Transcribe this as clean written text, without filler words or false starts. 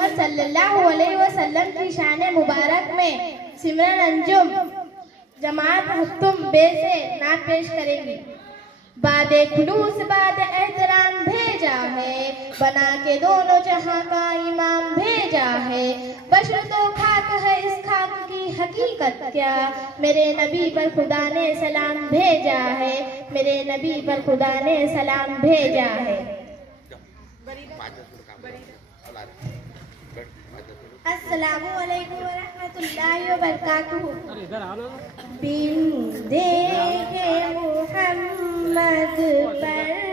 मोहम्मद सल्लल्लाहु अलैहि वसल्लम की शान मुबारक में सिमरन अंजुम जमात हफ्तुम बे से नात पेश करेंगी। बादे खुलूस बाद एहतराम भेजा है, बना के दोनों जहां का इमाम भेजा है। बशर तो खाक है, इस खाक की हकीकत क्या, मेरे नबी पर खुदा ने सलाम भेजा है, मेरे नबी पर खुदा ने सलाम भेजा है। अस्सलामु अलैकुम व रहमतुल्लाहि व बरकातुहू। बिन देखे मोहम्मद पर